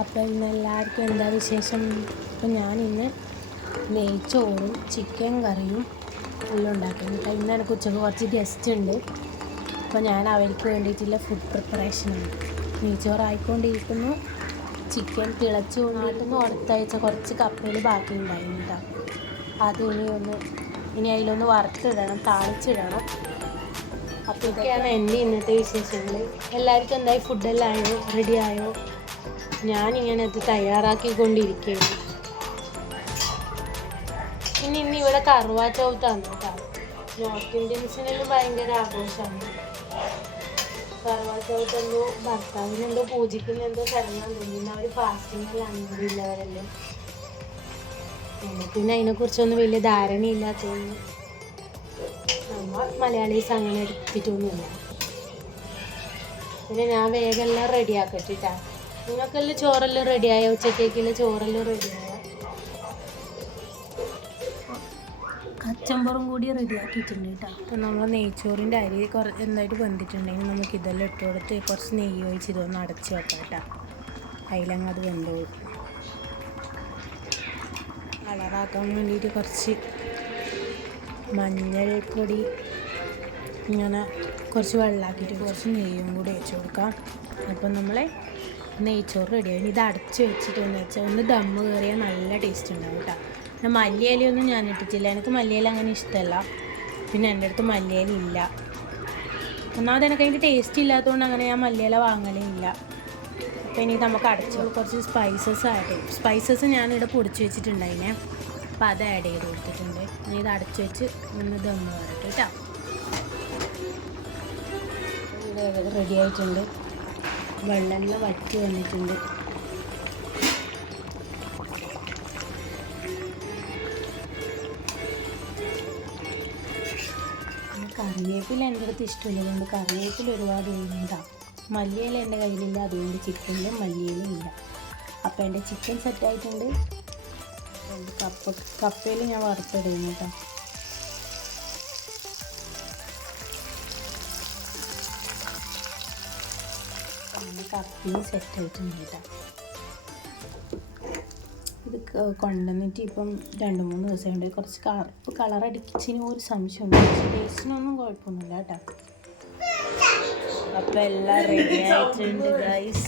അപ്പോൾ ഇന്ന് എല്ലാവർക്കും എന്താ വിശേഷം? അപ്പോൾ ഞാനിന്ന് നെയ്ച്ചോറും ചിക്കൻ കറിയും എല്ലാം ഉണ്ടാക്കുന്നു അപ്പോൾ ഇന്ന് എനിക്ക് ഉച്ചയ്ക്ക് കുറച്ച് ഗസ്റ്റ് ഉണ്ട്. അപ്പോൾ ഞാൻ അവർക്ക് വേണ്ടിയിട്ടുള്ള ഫുഡ് പ്രിപ്പറേഷനാണ് നെയ്ച്ചോറ് ആയിക്കൊണ്ടിരിക്കുന്നു ചിക്കൻ തിളച്ച് കൊണ്ടിട്ടൊന്ന് അടുത്താഴ്ച കുറച്ച് കപ്പയിൽ ബാക്കി ഉണ്ടായിരുന്നു കേട്ടോ. അത് ഇനി ഒന്ന് ഇനി അതിലൊന്ന് വറുത്തിടണം താളിച്ചിടണം. അപ്പോൾ ഇതൊക്കെയാണ് എന്റെ ഇന്നത്തെ വിശേഷങ്ങൾ. എല്ലാവർക്കും എന്തായി? ഫുഡെല്ലാം ആയോ? റെഡി ആയോ? ഞാനിങ്ങനെ അത് തയ്യാറാക്കിക്കൊണ്ടിരിക്കുകയാണ്. പിന്നെ ഇന്ന് ഇവിടെ കറുവാ ചൗത്താണ് കേട്ടോ. നോർത്ത് ഇന്ത്യൻസിനെല്ലാം ഭയങ്കര ആഘോഷമാണ്. കറുവാ ചൗത്ത് എന്തോ ഭർത്താവിന് എന്തോ പൂജിക്കുന്ന എന്തോ ചടങ്ങാൻ തോന്നുന്നു അവർ ഫാസ്റ്റിങ്ങിലാണ് ഇവിടെ ഉള്ളവരെല്ലാം. പിന്നെ അതിനെക്കുറിച്ചൊന്നും വലിയ ധാരണയില്ലാത്തതുകൊണ്ട് നമ്മൾ മലയാളീസ് അങ്ങനെ എടുത്തിട്ടൊന്നുമില്ല. പിന്നെ ഞാൻ വേഗം എല്ലാം റെഡി ആക്കട്ടിട്ടാ നിങ്ങൾക്കെല്ലാം ചോറെല്ലാം റെഡിയായ ഉച്ചക്കേക്കുള്ള ചോറെല്ലാം റെഡിയായ കച്ചമ്പറും കൂടി റെഡിയാക്കിയിട്ടുണ്ട് കേട്ടോ. അപ്പം നമ്മൾ നെയ്ച്ചോറിന്റെ അരി കുറ എന്തായിട്ട് വെന്തിട്ടുണ്ടെങ്കിൽ നമുക്ക് ഇതെല്ലാം ഇട്ട് കൊടുത്ത് കുറച്ച് നെയ്യ് ഒഴിച്ച് ഇതൊന്ന് അടച്ച് വെക്കാം കേട്ടോ. അതിലങ്ങ് അത് വെന്തോളും കളറാക്കാൻ വേണ്ടിയിട്ട് കുറച്ച് മഞ്ഞൾപ്പൊടി ഇങ്ങനെ കുറച്ച് വെള്ളമാക്കിയിട്ട് കുറച്ച് നെയ്യും കൂടി വെച്ച് കൊടുക്കാം. അപ്പം നമ്മളെ നെയ്ച്ചോറ് റെഡിയായി ഇത് അടച്ച് വെച്ചിട്ടെന്ന് വെച്ചാൽ ഒന്ന് ദമ്മ് കയറിയാൽ നല്ല ടേസ്റ്റ് ഉണ്ടാവും കേട്ടോ പിന്നെ മല്ലിയിലൊന്നും ഞാൻ ഇട്ടിട്ടില്ല. എനിക്ക് മല്ലിയില അങ്ങനെ ഇഷ്ടമല്ല പിന്നെ എന്റെ അടുത്ത് മല്ലിയില ഇല്ല. ഒന്നാമത് എനിക്ക് അതിന്റെ ടേസ്റ്റ് ഇല്ലാത്തതുകൊണ്ട് അങ്ങനെ ഞാൻ മല്ലിയില വാങ്ങലേ ഇല്ല അപ്പോൾ ഇനി നമുക്ക് അടച്ചു കുറച്ച് സ്പൈസസ് ആഡ് ചെയ്യും. സ്പൈസസ് ഞാനിവിടെ പൊടിച്ച് വെച്ചിട്ടുണ്ടായിനെ. അപ്പോൾ അത് ആഡ് ചെയ്ത് കൊടുത്തിട്ടുണ്ട്. ഇനി ഇത് അടച്ചു വെച്ച് ഒന്ന് ദമ്മ് വരട്ടെ കേട്ടോ റെഡി ആയിട്ടുണ്ട്. വെള്ളമെല്ലാം വറ്റി വന്നിട്ടുണ്ട്. കറിവേപ്പില എന്റെ അടുത്ത് ഇഷ്ടമുള്ളതുകൊണ്ട് കറിവേപ്പില ഒരുപാട് ഇടുന്നതാണ് മല്ലിയില എന്റെ കയ്യിലില്ല. അതുകൊണ്ട് ചിക്കനിലും മല്ലിയില ഇല്ല. അപ്പോൾ എന്റെ ചിക്കൻ സെറ്റായിട്ടുണ്ട് കപ്പ കപ്പയിൽ ഞാൻ വറുത്തിടുന്നു കേട്ടോ. അങ്ങനെ സെറ്റ് ആയിട്ടുണ്ട് കേട്ടോ ഇത് കൊണ്ടുവന്നിട്ട് ഇപ്പം രണ്ട് മൂന്ന് ദിവസം ദിവസമുണ്ട് കുറച്ച് കറുപ്പ് കളർ അടിച്ചതിന് ഒരു സംശയമുണ്ട് ടേസ്റ്റിനൊന്നും കുഴപ്പമൊന്നുമില്ല കേട്ടോ. അപ്പം എല്ലാം റെഡി ആയിട്ടുണ്ട് ഗൈസ്